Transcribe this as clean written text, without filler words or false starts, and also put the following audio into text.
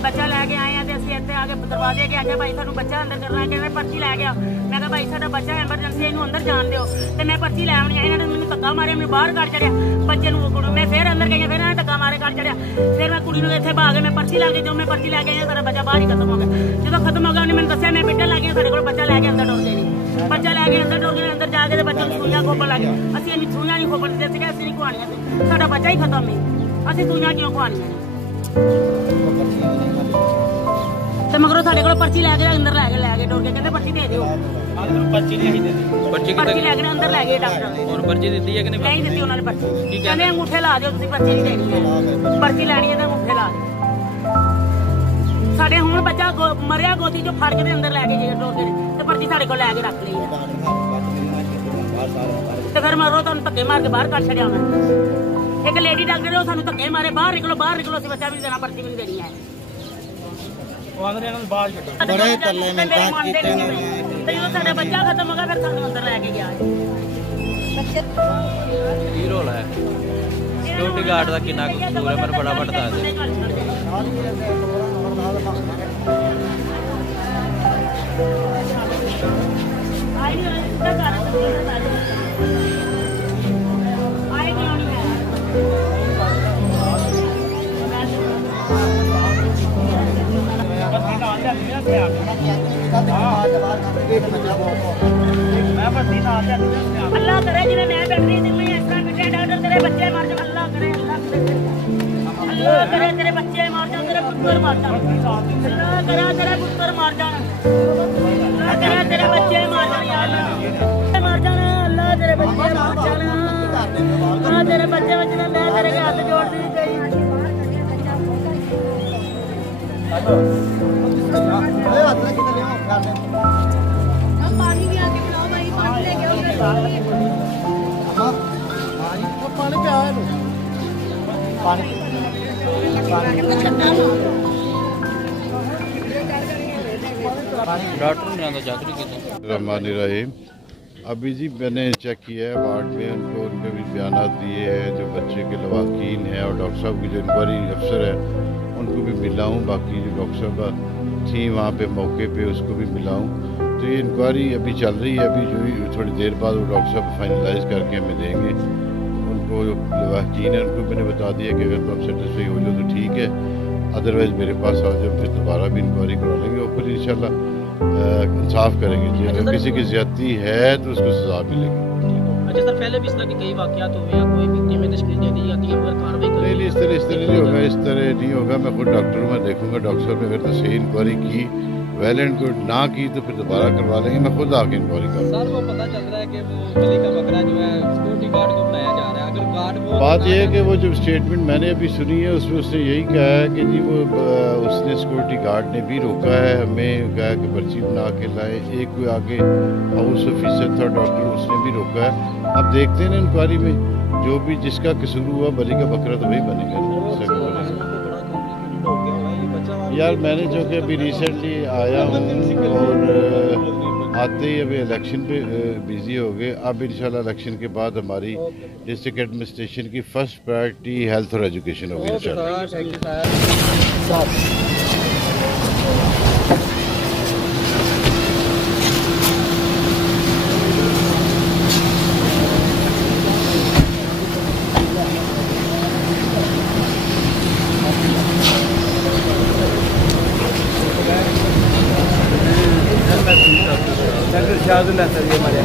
बच्चा लैके आए हैं असं इतने आके दरवाजे के आगे भाई सानू बच्चा अंदर करना कि मैं पर्ची लै गया। मैं कहा भाई साडा बच्चा एमरजेंसी इनू अंदर जान दो तो मैं पर्ची लै आनी। इन्होंने मैंने धक्का मारे, मैं बाहर कट चढ़िया बच्चे मैं फिर अंदर गई, फिर इन्हें धक्का मारे कट चढ़िया। फिर मैं कुड़ी इतने भाग मैं पर्ची लैके जो मैं पर्ची लैके आई सारा बच्चा बाहर ही खत्म हो गया। जो खत्म हो गया उन्हें मैंने दसिया मैं पिटन लग गई, साढ़े को बच्चा लैके अंदर डोर गए। बच्चा लैके अंदर डोर गए, अंदर जाके बच्चे सूइयां खोपन लग गए। असं सूइयां नहीं खोपन दिते असं नहीं खुआनिया, साडा बच्चा ही खत्म है, असं सूइयां क्यों खुआनिया। तो मगरों साढ़े को पर्ची लैके अंदर लैके डोर के कहते पर्ची दे दो। पर्ची लैके अंदर लै गए डॉक्टर। पर्ची दी है कि नहीं दी उन्होंने पर्ची, कहते अंगूठे ला दो, पर्ची नहीं देनी है, पर्ची लैनी है तो अंगूठे ला दो। साढ़े हूँ बच्चा मरिया गोदी चो फड़ के अंदर लैके गए डोर के, तो पर्ची साढ़े को लैके रख ली है। तो फिर मगरों तुम धक्के मार के बाहर कट छड़िया उन्होंने। एक लेडी डॉक्टर है सानू धक्के मारे, बाहर निकलो असं बच्चा भी नहीं देना, पर्ची भी नहीं देनी है। बड़े तरले साडा बच्चा खत्म हो गया, फिर सानू अंदर लैके गया। की रोल है सिक्योरिटी गार्ड का कितना कसूर है, मैं फटाफट दस दे। अल्लाह करे जिन्हें मैं बैठ रही थी, मैं इस तरह पिटे डॉक्टर तेरे बच्चे मार जाओ। अल्लाह करे तेरे बच्चे मार जाओ, तेरे पुत्र मार जाओ। अल्लाह करे तेरे पुत्र मार जाओ, अल्लाह करे तेरे बच्चे मार जाओ, मार जाना। अल्लाह तेरे बच्चे मार जाना, हाँ तेरे बच्चे बचना। मैं तेरे हाथ जोड़ दी गई। पानी भी आके पिलाओ भाई, पानी लेके आओ। पानी पे आया डॉक्टर ने आंदा जाकरी की रहमानी रहीम। अभी जी मैंने चेक किया है वार्ड में, उनके भी बयान दिए हैं जो बच्चे के लवाकीन हैं, और डॉक्टर साहब की जो इंक्वायरी अफसर है उनको भी मिला हूँ। बाकी जो डॉक्टर साहब थी वहाँ पे मौके पे उसको भी मिला हूँ। तो ये इंक्वायरी अभी चल रही है, अभी जो थोड़ी देर बाद वो डॉक्टर साहब फाइनलाइज करके हमें देंगे। उनको जो लवाकीन है उनको मैंने बता दिया कि अगर तुम सेटिस्फाई हो जाओ तो ठीक है, अदरवाइज़ मेरे पास आ जाओ, फिर दोबारा भी इंक्वायरी करवा लेंगे और फिर इंशाल्लाह इंसाफ करेंगे। जी अगर किसी की ज्यादती है तो उसको सजा मिलेगी। अच्छा सर, पहले भी इस तरह के कई वाकयात हुए हैं, कोई विक्टिम में तशकील दे दी जाती है पर कार्रवाई नहीं, इस तरह नहीं होगा, इस तरह नहीं होगा। मैं खुद डॉक्टर हूँ, मैं देखूंगा डॉक्टर साहब ने अगर तो सही इंक्वायरी की, वैलेंट को ना की तो फिर दोबारा करवा लेंगे। मैं खुद आके इंक्वायरी करूँगा। सर वो पता चल रहा है कि वो गली का बकरा जो है सिक्योरिटी गार्ड को बनाया जा रहा है। अगर गार्ड वो बात यह है कि वो जो स्टेटमेंट मैंने अभी सुनी है उसमें उसने यही कहा है कि जी वो उसने सिक्योरिटी गार्ड ने भी रोका है, हमें कहा कि पर्ची बना के लाए। एक कोई आगे हाउस ऑफिसर था डॉक्टर, उसने भी रोका है। अब देखते हैं इंक्वायरी में जो भी जिसका कसूर हुआ बली का बकरा तो वही बनेगा। यार मैंने जो कि अभी रिसेंटली आया हूँ और आते ही अभी इलेक्शन पे बिजी हो गए। अब इंशाल्लाह इलेक्शन के बाद हमारी डिस्ट्रिक्ट एडमिनिस्ट्रेशन की फर्स्ट प्रायोरिटी हेल्थ और एजुकेशन होगी इंशाल्लाह। शाहदुल्लाह सर ये हमारे